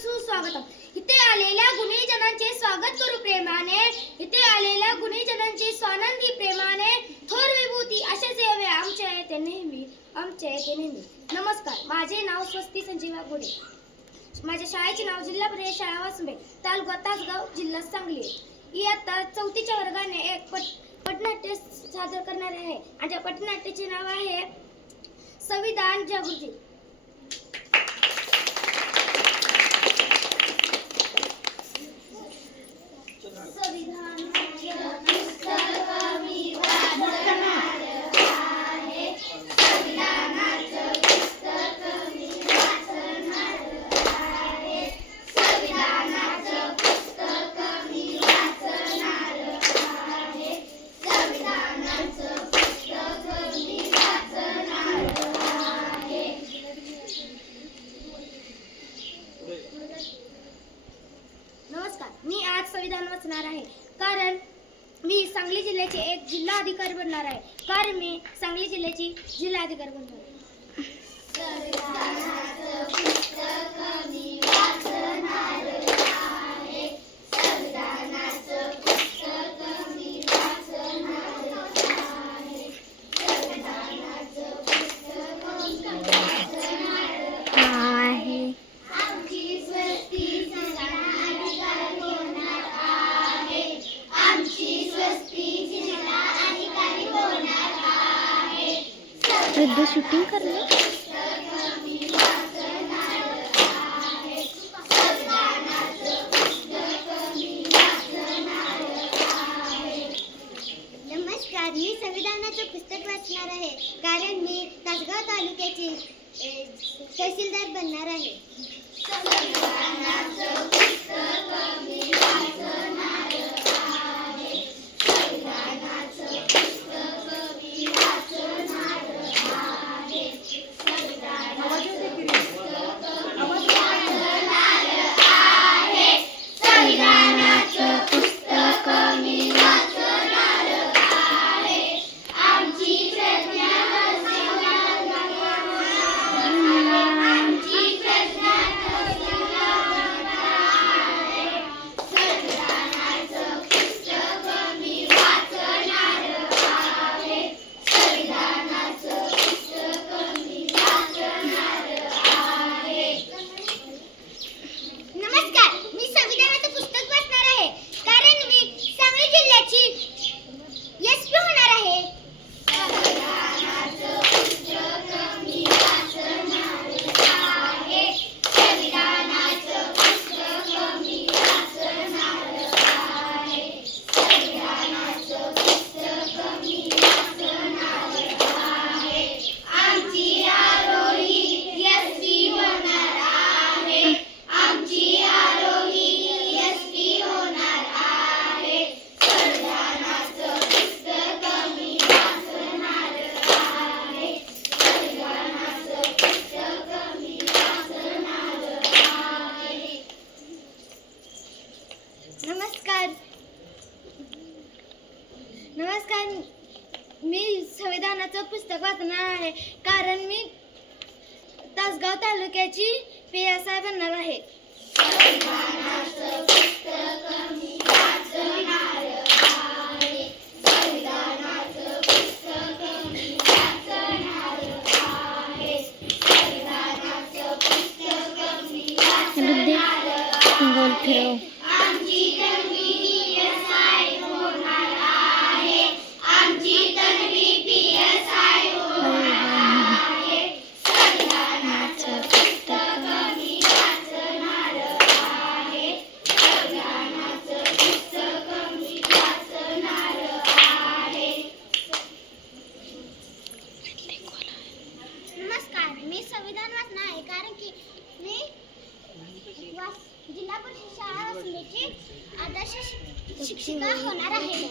सुस्वागतम. इथे आलेल्या गुणीजनांचे स्वागत करू प्रेमाने. इथे आलेल्या गुणीजनांचे स्वानंदी प्रेमाने. थोर विभूती असे सेवे आमच्या येते नेहमी आमच्या येते नेहमी. नमस्कार माझे नाव स्वस्ती संजीवा गुडे माझ्या शाळेचे नाव जिल्हा परिषद शाळा वासुंबे तालुका तासगाव जिल्हा सांगली. इयत्ता चौथीच्या वर्गाने एक पट पटनाट्य सादर करणारे आहे. आणि त्या पटनाट्याचे नाव आहे संविधान जागृती. अधिकारी बनणार आहे. कारण मी सांगली जिल्ह्याची जिल्हाधिकारी बनणार आहे. सध्या शूटिंग करणे नमस्कार मी संविधानाचं पुस्तक वाचणार आहे. कारण मी तासगाव तालुक्याची तहसीलदार बनणार आहे. नमस्कार. मी संविधानाचं पुस्तक वाचणार आहे. कारण मी तासगाव तालुक्याची पी एस आय बनणार आहे. जिल्हा परिषद शाळा आदर्श शिक्षिका होणार आहे.